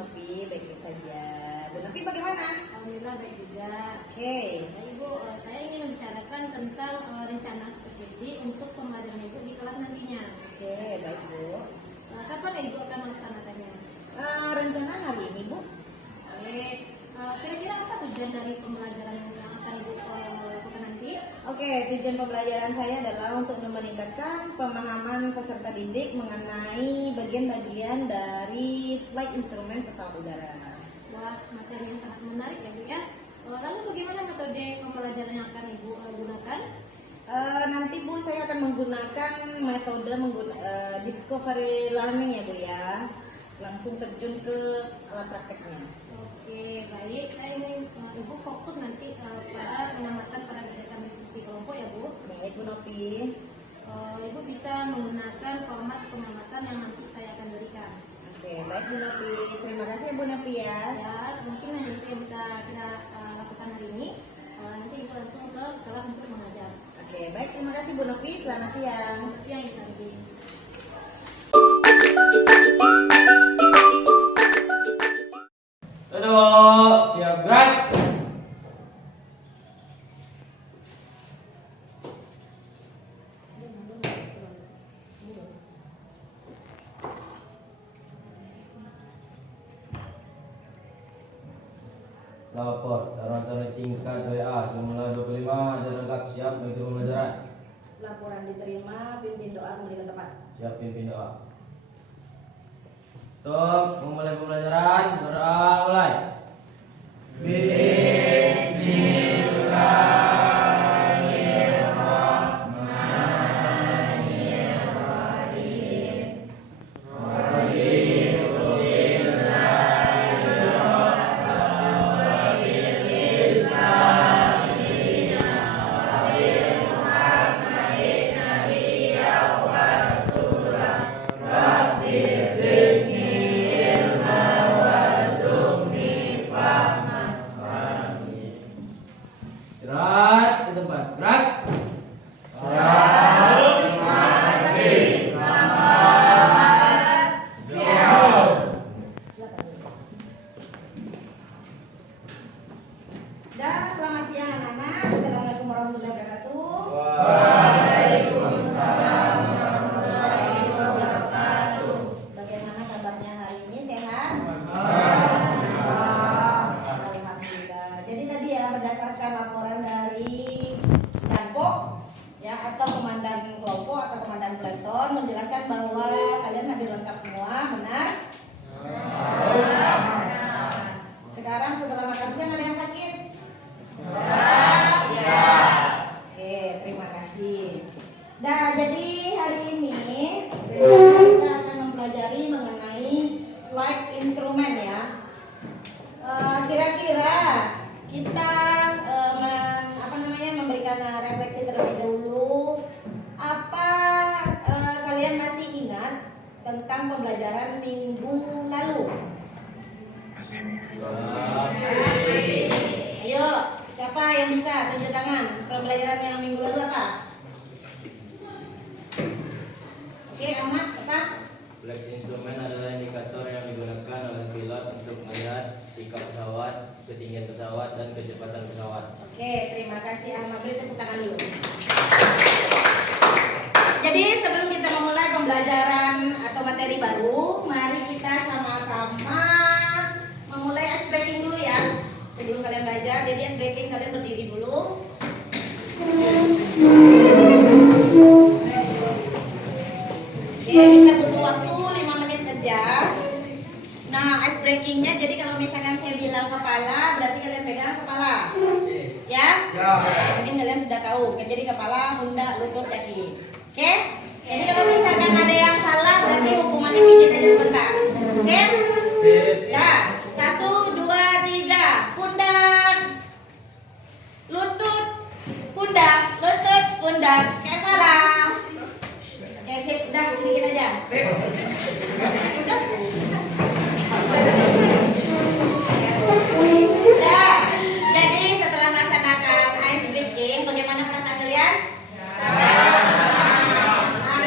Novi, baik saja. Bu Novi bagaimana? Alhamdulillah baik juga. Oke. Nah, Ibu, saya ingin membicarakan tentang rencana supervisi untuk pembelajaran Ibu di kelas nantinya. Oke, baik Bu. Kapan ya Ibu akan melaksanakannya? Rencana hari ini Bu? Kira-kira apa tujuan dari pembelajaran yang akan Ibu lakukan nanti? Oke, tujuan pembelajaran saya adalah untuk meningkatkan pemahaman peserta didik mengenai bagian-bagian dari flight instrument pesawat udara. Wah, materi yang sangat menarik ya Bu ya. Lalu bagaimana metode pembelajaran yang akan Ibu gunakan? Nanti Bu saya akan menggunakan metode discovery learning ya Bu ya. Langsung terjun ke alat prakteknya. Oke, baik. Saya ingin Ibu fokus nanti pada pengamatan pada kegiatan diskusi kelompok ya Bu. Baik Bu Novi. Ibu bisa menggunakan format pengamatan yang nanti saya akan berikan. Oke, baik Bu Novi. Terima kasih Bu Novi ya. Ya, mungkin yang itu yang bisa kita lakukan hari ini. Nanti Ibu langsung ke kelas untuk mengajar. Oke, baik. Terima kasih Bu Novi. Selamat siang. Selamat siang Ibu Santi. Aduh, siap gerak. Lapor, taruna-taruna tingkat WA jumlah 25 ada lengkap siap mengikuti pembelajaran. Laporan diterima, pimpin doa kembali ke tempat. Siap pimpin doa. Untuk memulai pembelajaran, berdoa mulai. Istirahat di tempat. Gerak. Dan selamat siang anak-anak. Assalamualaikum warahmatullahi wabarakatuh. Bagaimana kabarnya hari ini? Sehat? Alhamdulillah. Jadi tadi ya berdasarkan laporan dari Danpok ya atau komandan kelompok atau komandan peleton menjelaskan bahwa kalian hadir lengkap semua, benar? Sekarang setelah makan siang ada yang sakit? Ya. Oke, terima kasih. Nah, jadi hari ini kita akan mempelajari mengenai flight instrument ya. Kira-kira kita memberikan refleksi terlebih dahulu. Apa kalian masih ingat tentang pembelajaran minggu lalu? Ayo, siapa yang bisa tunjuk tangan? Pembelajaran yang minggu lalu apa? Oke, Ahmad, apa? Flight instrument adalah indikator yang digunakan oleh pilot untuk melihat sikap pesawat, ketinggian pesawat, dan kecepatan pesawat. Oke, terima kasih Ahmad. Beri tepuk tangan dulu. Jadi sebelum kita memulai pembelajaran atau materi baru, mari kita sama-sama memulai ice breaking dulu ya. Sebelum kalian belajar, jadi ice breaking kalian berdiri dulu. Oke, kita butuh waktu 5 menit aja. Nah, ice breakingnya jadi kalau misalkan saya bilang kepala, berarti kalian pegang kepala. Ya? Mungkin kalian sudah tahu. Jadi kepala, pundak, lutut, kaki. Oke? Jadi kalau misalkan ada yang salah, berarti hukumannya pijit aja sebentar. Sip? Ya. 1, 2, 3. Pundak, lutut, pundak, lutut, pundak, kepala. Oke, sip. Udah, sedikit aja. Udah. Udah. Jadi setelah melaksanakan ice breaking, bagaimana perasaan kalian?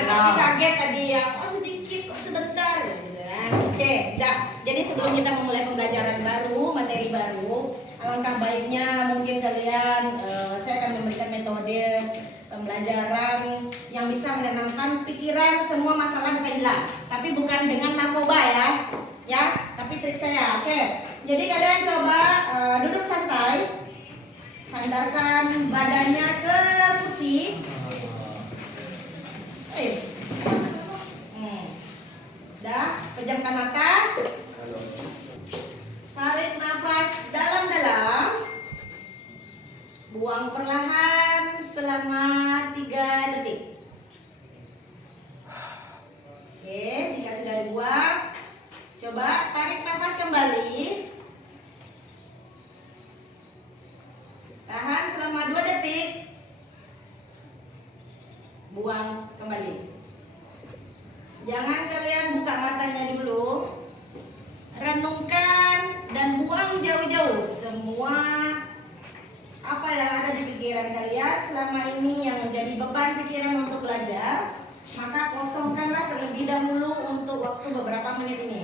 Tapi kaget tadi ya, kok sedikit, kok sebentar gitu kan. Oke, udah. Jadi sebelum kita memulai pembelajaran baru, materi baru, alangkah baiknya mungkin kalian, saya akan memberikan metode pembelajaran yang bisa menenangkan pikiran, semua masalah bisa hilang. Tapi bukan dengan narkoba ya, tapi trik saya. Oke, jadi kalian coba duduk santai, sandarkan badannya ke kursi. Dah, pejamkan mata. Tarik nafas dalam-dalam. Buang perlahan selama 3 detik. Oke, jika sudah dibuang, coba tarik nafas kembali. Tahan selama 2 detik. Buang kembali. Jangan kalian buka matanya dulu. Renungkan dan buang jauh-jauh semua apa yang ada di pikiran kalian selama ini yang menjadi beban pikiran untuk belajar. Maka kosongkanlah terlebih dahulu untuk waktu beberapa menit ini.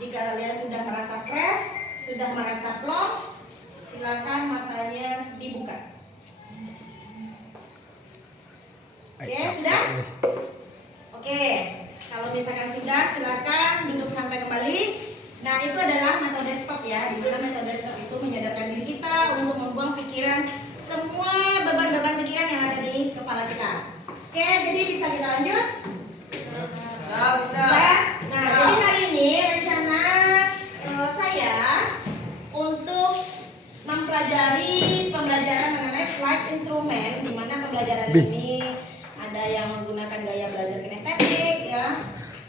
Jika kalian sudah merasa fresh, sudah merasa plong, silakan matanya dibuka. Oke, sudah? Oke, kalau misalkan sudah, silakan duduk santai kembali. Nah, itu adalah metode stop ya. Di mana metode stop itu menyadarkan diri kita untuk membuang pikiran, semua beban-beban pikiran yang ada di kepala kita. Oke, jadi bisa kita lanjut? Bisa. Nah, jadi hari ini rencana saya untuk mempelajari pembelajaran mengenai flight instrument, di mana pembelajaran ini ada yang menggunakan gaya belajar kinestetik ya.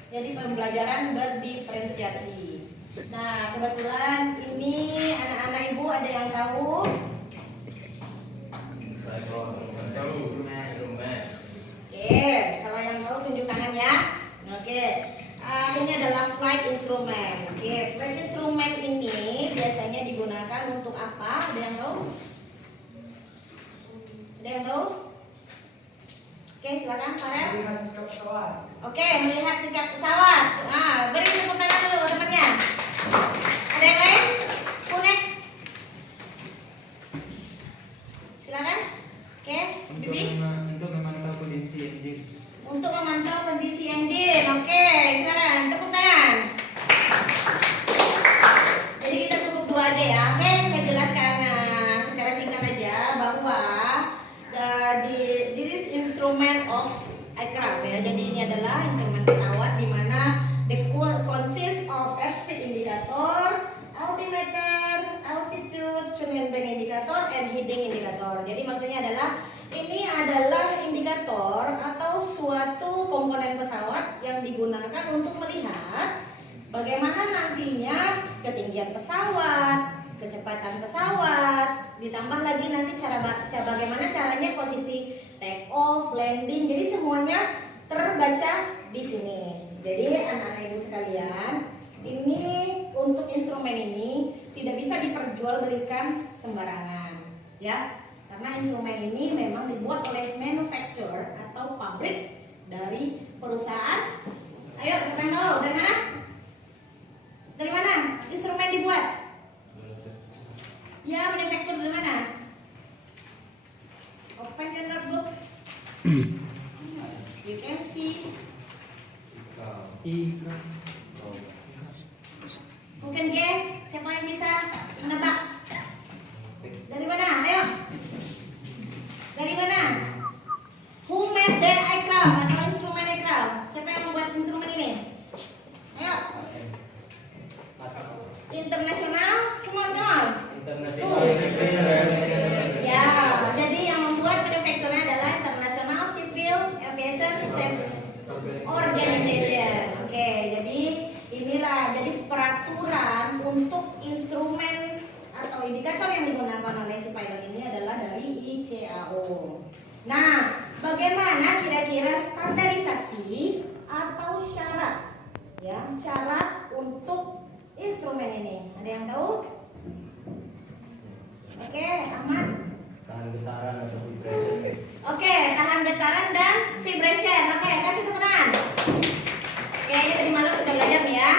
Jadi pembelajaran berdiferensiasi. Nah, kebetulan ini anak-anak ibu ada yang tahu? Oke, kalau yang tahu tunjuk tangan ya. Oke. Ini adalah flight instrument. Oke, flight instrument ini biasanya digunakan untuk apa? Ada yang tahu? Ada yang tahu? Oke, silakan Farel. Melihat sikap pesawat. Oke, melihat sikap pesawat. Beri tepuk tangan dulu temannya. Ada yang lain? Who next? Silakan. Oke, Bibi. Untuk memantau kondisi engine. Untuk memantau kondisi engine. Oke, silakan tepuk tangan. Jadi kita cukup 2 aja ya. Oke, saya jelaskan secara singkat aja bahwa this instrument of aircraft ya. Jadi ini adalah instrumen pesawat di mana the consist of airspeed indicator, altimeter, altitude, turning bank indicator, and heading indicator. Jadi maksudnya adalah ini adalah indikator atau suatu komponen pesawat yang digunakan untuk melihat bagaimana nantinya ketinggian pesawat, kecepatan pesawat, ditambah lagi nanti bagaimana caranya posisi take off, landing. Jadi semuanya terbaca di sini. Jadi anak-anak ibu sekalian, ini untuk instrumen ini tidak bisa diperjualbelikan sembarangan, ya. Karena instrumen ini memang dibuat oleh manufacturer atau pabrik dari perusahaan. Ayo, siapa yang tahu dari mana? Dari mana instrumen dibuat? Ya, manufacturer dari mana? Open your notebook. You can see. Mungkin guys, siapa yang bisa menebak? Dari mana? Ayo. Dari mana? Who made the aircraft atau instrumen aircraft? Siapa yang membuat instrumen ini? Ayo. Internasional? Come on. Ya, jadi yang membuat manufacturernya adalah International Civil Aviation Safety Organization. Oke, jadi inilah jadi peraturan untuk instrumen atau indikator yang digunakan oleh si pilot ini adalah dari ICAO. Nah, bagaimana kira-kira standarisasi atau syarat? Ya, syarat untuk instrumen ini. Ada yang tahu? Oke, Ahmad. Tahan getaran atau vibration. Oke, tahan getaran dan vibration. Oke, kasih tepuk tangan. Oke, ini tadi malam sudah belajar nih ya.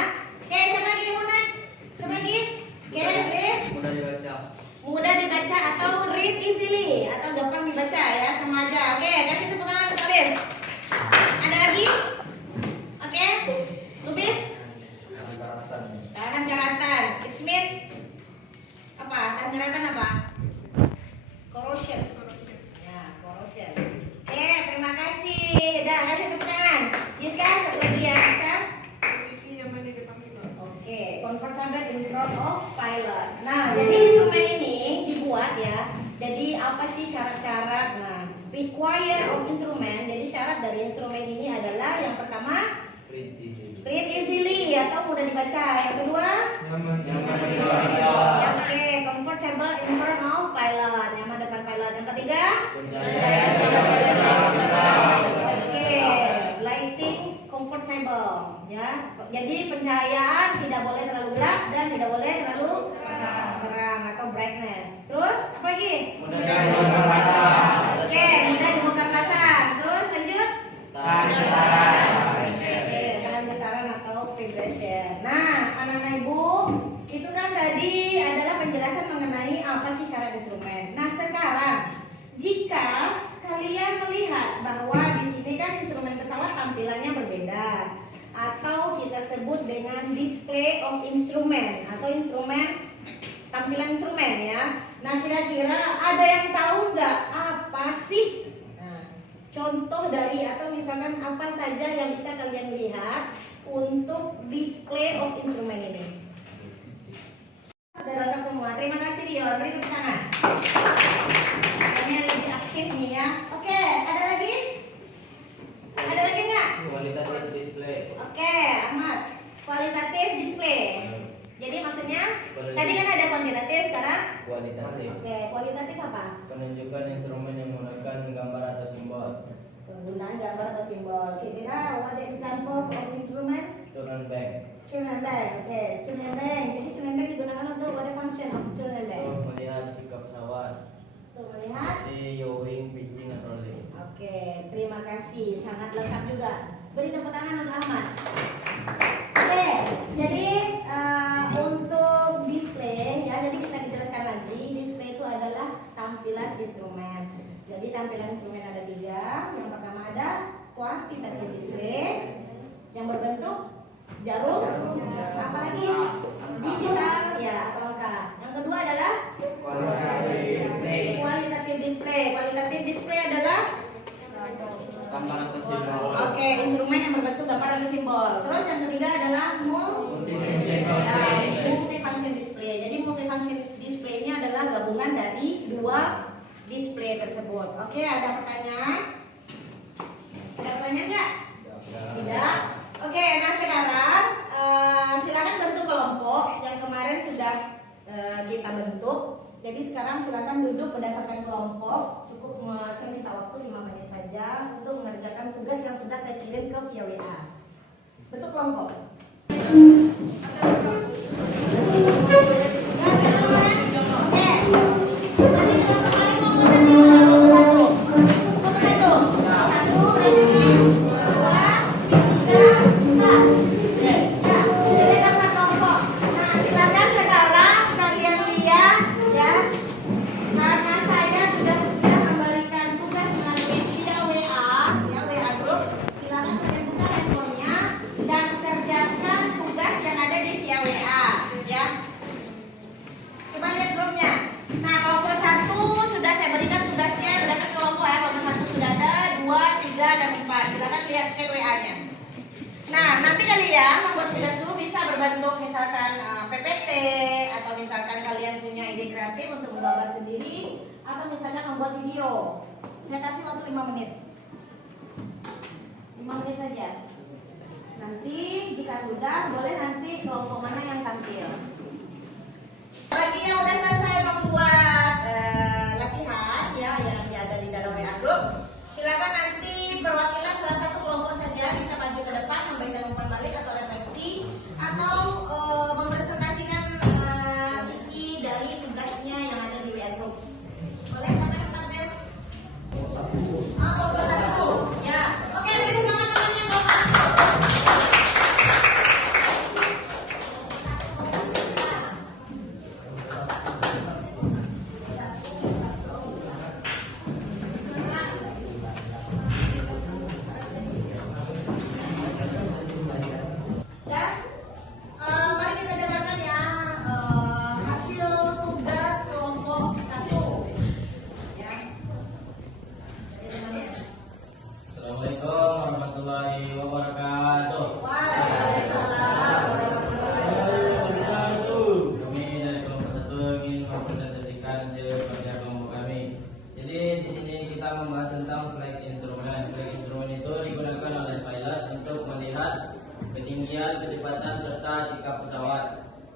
Tahan karatan. It's mean apa? Tahan karatan apa? Corrosion. Ya, corrosion. Oke, terima kasih. Dah, kasih tepuk tangan. Yes, guys, satu lagi ya, bisa? Posisi nyaman di depan pilot. Oke, comfortable in front of pilot. Nah, jadi instrumen ini dibuat ya. Jadi apa sih syarat-syarat? Nah, require of instrument. Jadi syarat dari instrumen ini adalah yang pertama read easily atau mudah dibaca. Yang kedua, Nyaman. ya, oke, comfortable in front of pilot, nyaman depan pilot. Yang ketiga, oke, lighting comfortable, ya. Jadi pencahayaan tidak boleh terlalu gelap dan tidak boleh terlalu terang atau brightness. Terus apa lagi? Oke, mudah dibongkar pasang. Terus lanjut. Oke, tahan getaran atau vibration. Nah, anak-anak ibu, itu kan tadi adalah penjelasan mengenai apa sih syarat instrumen. Nah, sekarang jika kalian melihat bahwa di sini kan instrumen pesawat tampilannya berbeda, atau kita sebut dengan display of instrument atau instrumen tampilan instrumen ya. Nah, kira-kira ada yang tahu nggak apa sih? Nah, contoh dari atau misalkan apa saja yang bisa kalian lihat untuk display of instrumen ini? Udah lengkap semua. Terima kasih Dion. Beri tepuk tangan. Ini lebih aktif nih ya. Oke, ada lagi? Ada lagi nggak? Kualitatif display. Oke, Ahmad. Kualitatif display. Jadi maksudnya tadi kan ada kuantitatif, sekarang Kualitatif. oke, kualitatif apa? Penunjukan instrumen yang menggunakan gambar atau simbol. Penggunaan gambar atau simbol. Kira-kira what the example of instrument? Turn and back. Turn and back. Oke, turn and back. Jadi turn and back digunakan untuk what the function of turn and back? Untuk melihat sikap pesawat. Untuk melihat. Seperti yawing, pitching, dan rolling. Oke, terima kasih. Sangat lengkap juga. Beri tepuk tangan untuk Ahmad. Oke, jadi untuk display ya, jadi kita dijelaskan lagi, display itu adalah tampilan instrumen. Jadi tampilan instrumen ada 3. Yang pertama ada quantitative display yang berbentuk jarum, apalagi digital ya atau angka. Yang kedua adalah qualitative display. Qualitative display adalah Gambar atau simbol. oke, instrumen yang berbentuk gambar atau simbol. Terus yang ketiga adalah multifunction display. Jadi multifunction display ini adalah gabungan dari 2 display tersebut. Oke, ada pertanyaan? Ada pertanyaan nggak? Tidak. Oke, nah sekarang silakan bentuk kelompok yang kemarin sudah kita bentuk. Jadi sekarang silakan duduk berdasarkan kelompok. Cukup saya minta waktu 5 menit saja untuk mengerjakan tugas yang sudah saya kirim ke via WA. Bentuk kelompok. Nah, nanti kalian membuat tugas dulu bisa berbentuk misalkan PPT atau misalkan kalian punya ide kreatif untuk menggambar sendiri atau misalkan membuat video. Saya kasih waktu 5 menit. 5 menit saja. Nanti jika sudah boleh nanti kelompok mana yang tampil. Bagi yang udah selesai membuat latihan ya yang ada di dalam WA group, silakan nanti perwakilan salah satu kelompok saja bisa maju ke depan memberikan umpan balik atau refleksi atau mempresentasikan isi dari tugasnya yang ada di WA group. Boleh siapa yang tampil? Kelompok 1. Ya. Oke, beri semangat teman-teman.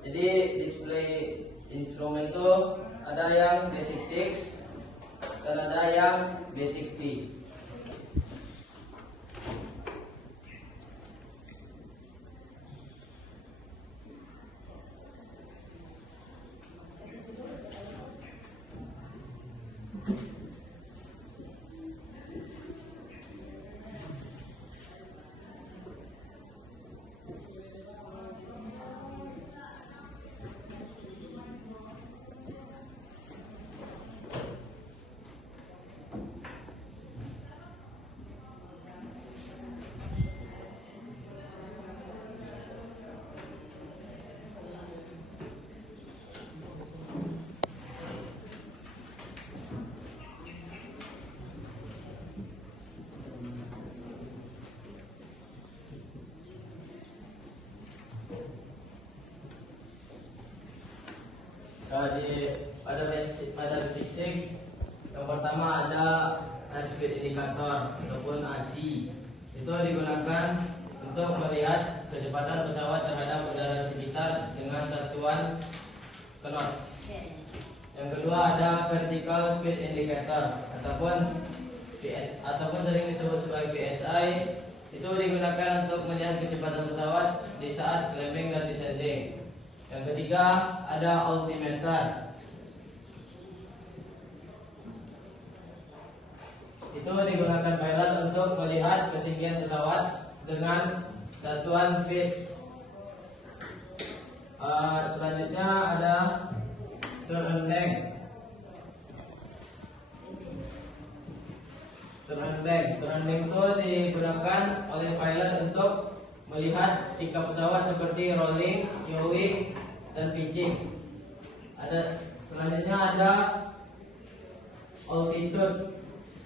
Jadi display instrumen itu ada yang basic 6 dan ada yang basic T. Pada basic 6 yang pertama ada airspeed indicator ataupun AC. Itu digunakan untuk melihat kecepatan pesawat terhadap udara sekitar dengan satuan knot. Yang kedua ada vertical speed indicator ataupun PS ataupun sering disebut sebagai PSI. Itu digunakan untuk melihat kecepatan pesawat di saat climbing dan descending. Yang ketiga ada altimeter. Itu digunakan pilot untuk melihat ketinggian pesawat dengan satuan feet. Selanjutnya ada turn and bank. Turn and bank itu digunakan oleh pilot untuk melihat sikap pesawat seperti rolling, yawing, dan pitching. Selanjutnya ada altitude.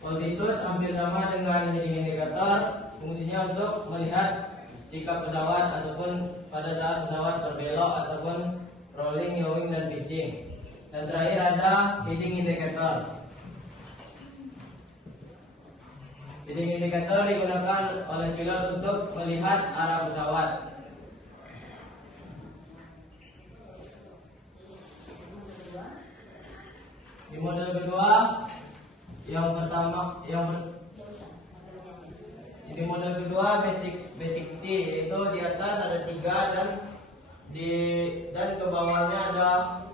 Altitude hampir sama dengan leading indikator, fungsinya untuk melihat sikap pesawat ataupun pada saat pesawat berbelok ataupun rolling, yawing, dan pitching. Dan terakhir ada heading indicator. Heading indicator digunakan oleh pilot untuk melihat arah pesawat. Di model kedua, di model kedua basic T, itu di atas ada 3 dan ke bawahnya ada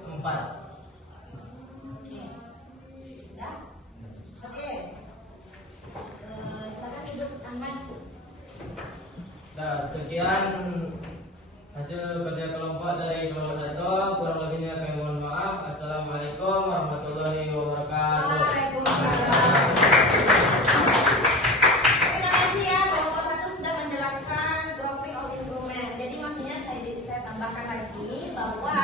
4. Nah, sekian hasil kerja kelompok dari kelompok 1. Kurang lebihnya kami mohon maaf. Assalamualaikum warahmatullahi wabarakatuh. Waalaikumsalam. Terima kasih ya, kelompok 1 sudah menjelaskan dropping of instrument. Jadi maksudnya saya tambahkan lagi bahwa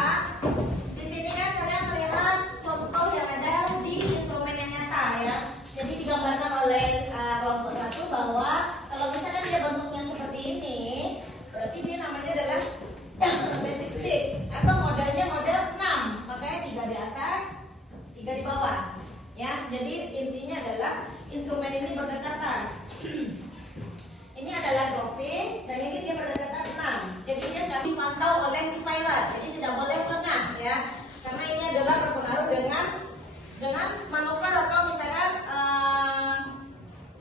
di sini kan kalian melihat contoh yang ada di instrumen yang nyata ya. Jadi digambarkan oleh kelompok 1 bahwa kalau misalkan dia bentuknya seperti ini, berarti dia namanya adalah basic 6 atau modelnya model 6. Makanya 3 di atas, 3 di bawah. Ya, jadi intinya adalah instrumen ini berdekatan. Ini adalah dropping dan ini dia berdekatan 6. Jadi dia tidak dipantau oleh si pilot. Jadi tidak boleh lengah ya. Karena ini adalah berpengaruh dengan manuver atau misalkan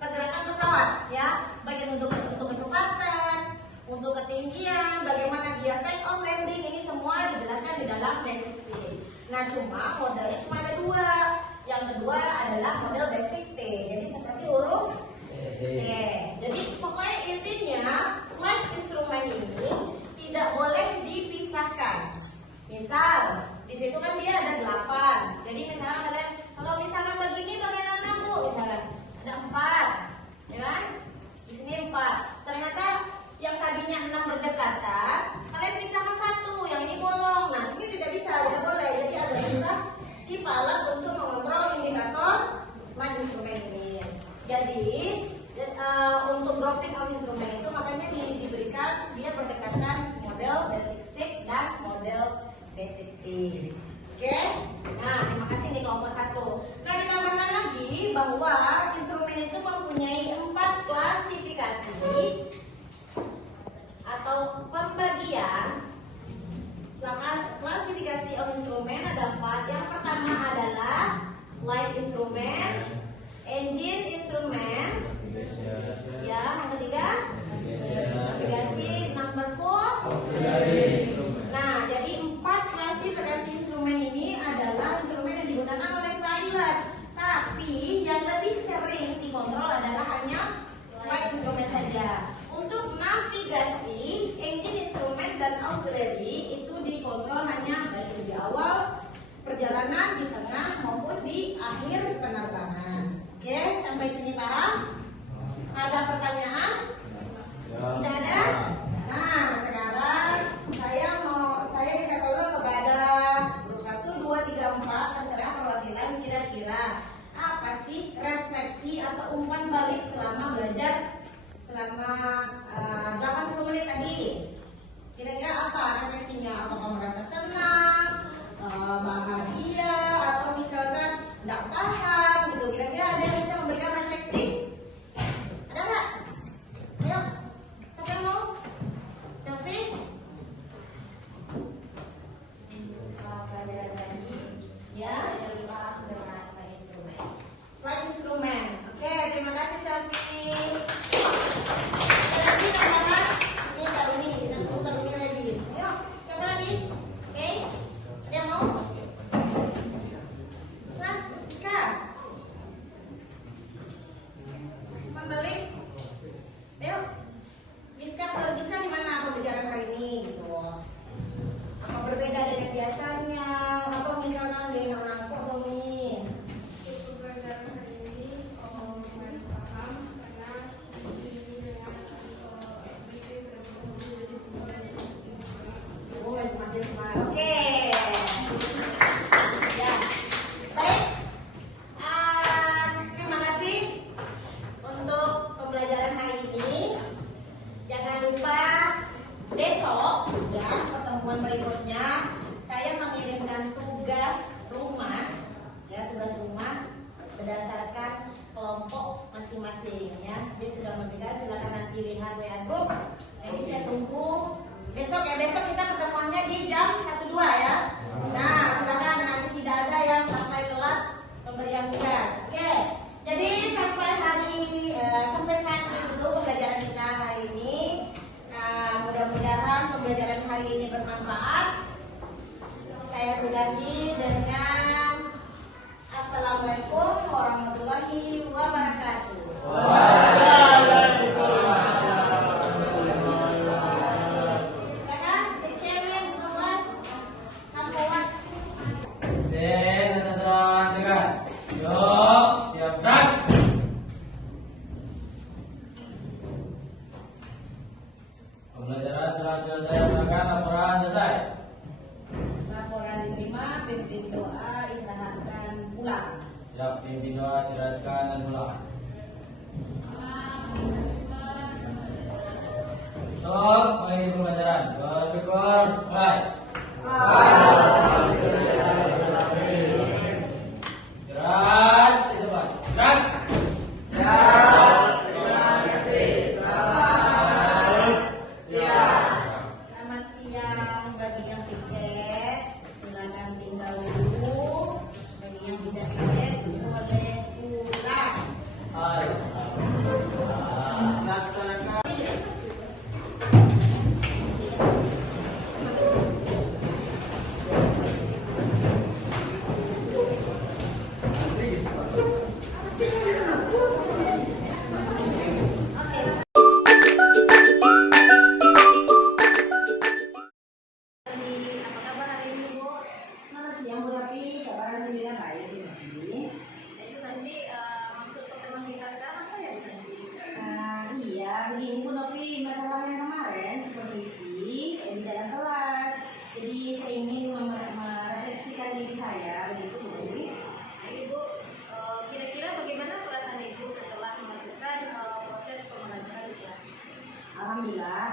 pergerakan pesawat ya. Bagian untuk kecepatan, untuk ketinggian, bagaimana dia take off landing, ini semua dijelaskan di dalam basic 6. Nah, cuma modelnya cuma ada 2. Yang kedua adalah model basic T. Jadi seperti huruf T. Jadi pokoknya intinya flight instrument ini tidak boleh dipisahkan. Misal di situ kan dia ada 8. Jadi misalnya kalian kalau misalkan begini bagaimana Bu? Misalkan ada 4, ya kan? Di sini 4. Ternyata yang tadinya 6 berdekatan, kalian pisahkan 1, yang ini bolong. Nah, ini tidak bisa, tidak boleh. Jadi agak susah si pilot untuk mengontrol indikator flight instrument ini. Jadi untuk dropping of instrument itu makanya diberikan dia berdekatan model basic 6 dapat. Yang pertama adalah light instrument, engine instrument, ya. Yang ketiga navigasi, number 4. Nah, jadi 4 klasifikasi instrumen ini adalah instrumen yang digunakan oleh pilot. Tapi yang lebih sering dikontrol adalah hanya flight instrument saja. Untuk navigasi, engine instrument dan auxiliary itu dikontrol hanya baik di awal perjalanan, di tengah maupun di akhir penerbangan. Oke, sampai sini paham? Ada pertanyaan? Tidak ada? Nah, sekarang saya minta tolong kepada grup 1, 2, 3, 4 terserah perwakilan kira-kira apa sih refleksi atau umpan balik selama belajar selama 80 menit tadi. Kira-kira apa refleksinya? Apakah merasa senang, bahagia, atau misalkan tidak paham gitu? Kira-kira ada yang bisa memberikan refleksi? Ada nggak? Ayo, siapa yang mau? Selfie? Pelajaran tadi, ya, yang dibahas dengan instrumen. Flight instrumen. Oke, terima kasih Selfie. Lagi tambahan? Ini taruh nih, taruh nih lagi. Ayo, siapa lagi? Oke, ada yang mau? Nah, Rizka. Umpan balik. Ayo, Rizka kalau bisa di mana pembelajaran hari ini gitu? Apa berbeda dengan biasanya? Atau misalkan dia nggak aku ngomongin? Untuk pelajaran hari ini lumayan paham karena ini dengan SBY Oh, semakin semangat. Oke. Ya. Baik. Terima kasih untuk pembelajaran hari ini. Jangan lupa besok ya pertemuan berikutnya saya mengirimkan tugas rumah berdasarkan kelompok masing-masing ya. Jadi sudah memberikan, silakan nanti lihat WA group. Jadi saya tunggu besok ya. Besok kita ketemuannya di jam 1-2 ya. Nah, silakan, nanti tidak ada yang sampai telat pemberian tugas. Oke. Jadi sampai saat ini dulu pembelajaran kita hari ini. Mudah-mudahan pembelajaran hari ini bermanfaat. Saya sudahi dengan Assalamualaikum warahmatullahi wabarakatuh. Silakan, the chairman kelas Kampawat. Yuk, siap gerak. Pembelajaran telah selesai, silakan laporan selesai. Laporan diterima, pimpin doa, istirahatkan, pulang. Siap, pimpin doa, istirahatkan dan pulang. Stop, mengakhiri pembelajaran. Bersyukur, mulai. Istirahat, di depan. Gerak. Selamat siang bagi yang tiket, silakan tinggal dulu. Bagi yang tidak tiket boleh pulang. Laksanakan. Apa kabar hari ini, Bu? Selamat siang Bu Rafi, kabar alhamdulillah baik Bu Rafi. Itu nanti maksud pertemuan kita sekarang apa ya, Bu? Iya, begini Bu Novi, masalah yang kemarin supervisi di dalam kelas. Jadi saya ingin merefleksikan diri saya, begitu Bu Novi. Nah, Ibu, kira-kira bagaimana perasaan Ibu setelah melakukan proses pembelajaran di kelas? Alhamdulillah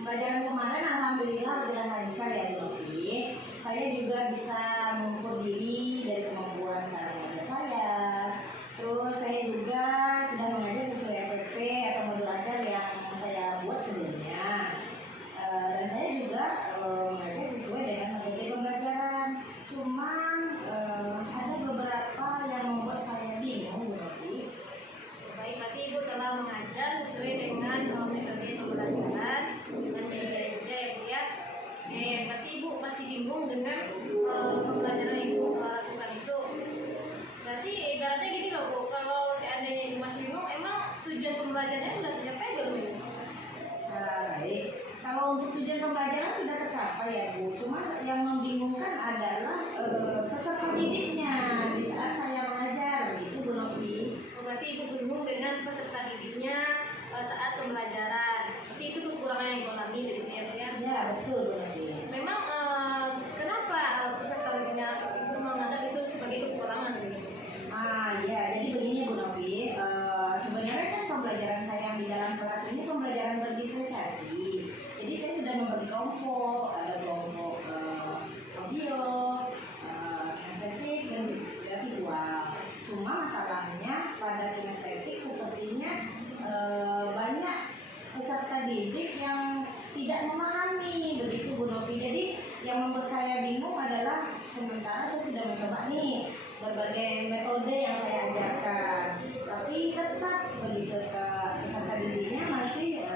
pembelajaran kemarin alhamdulillah berjalan lancar ya Bu Novi. Saya juga bisa mengukur diri dari kemampuan cara mengajar saya. Terus saya juga sudah mengajar sesuai FPP atau modul ajar yang saya buat sebelumnya. Dan saya juga mengajar sesuai dengan materi bingung dengan pembelajaran yang Ibu lakukan itu. Berarti ibaratnya gini loh Bu, kalau seandainya Ibu masih bingung, emang tujuan pembelajarannya sudah tercapai belum Ibu? Baik. Kalau untuk tujuan pembelajaran sudah tercapai ya Bu. Cuma yang membingungkan adalah peserta didiknya di saat saya mengajar, begitu Bu Novi. Berarti Ibu bingung dengan peserta didiknya saat pembelajaran. Berarti itu kekurangan yang Ibu alami gitu ya Bu ya? Ya betul Bu Novi. Memang kenapa peserta didiknya Ibu menganggap itu sebagai kekurangan gitu? Ya, jadi begini Bu Novi. Sebenarnya kan pembelajaran saya yang di dalam kelas ini pembelajaran berdiferensiasi. Jadi saya sudah membagi kelompok, ada kelompok audio, kinestetik dan juga visual. Cuma masalahnya pada kinestetik sepertinya banyak peserta didik yang tidak memahami, begitu Bu Novi. Jadi yang membuat saya bingung adalah sementara saya sudah mencoba nih berbagai metode yang saya ajarkan, tapi tetap begitu ke peserta didiknya masih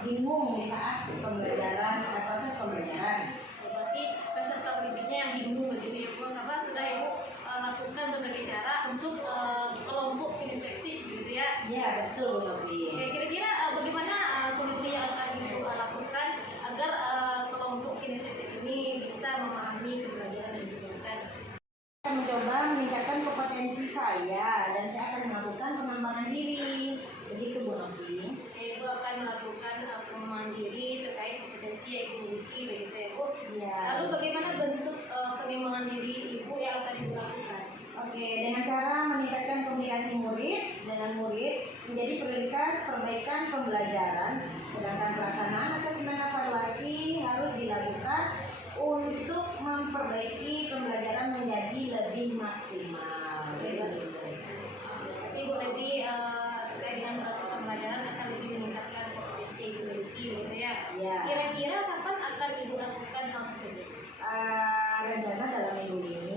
bingung di saat pembelajaran proses pembelajaran. Berarti peserta didiknya yang bingung begitu ya Bu, karena sudah Ibu lakukan berbagai cara untuk kelompok kinestetik gitu ya. Ya betul Bu Novi. Oke, kira-kira bagaimana solusi yang akan Ibu lakukan agar kelompok kinestetik ini bisa memahami pembelajaran yang diberikan? Saya mencoba meningkatkan kompetensi saya dan saya akan melakukan pengembangan diri, begitu Bu Novi. Ibu akan melakukan pengembangan diri terkait kompetensi yang Ibu miliki begitu ya Bu. Ya. Lalu bagaimana bentuk pengembangan diri Ibu yang akan Ibu lakukan? Oke, dengan cara meningkatkan komunikasi murid dengan murid menjadi prioritas perbaikan pembelajaran, sedangkan pelaksanaan asesmen evaluasi harus dilakukan untuk memperbaiki pembelajaran menjadi lebih maksimal. Berarti Ibu lebih terkait dengan proses pembelajaran akan lebih meningkatkan kompetensi yang Ibu miliki gitu ya. Ya. Kira-kira kapan akan Ibu lakukan hal tersebut? Rencana dalam minggu ini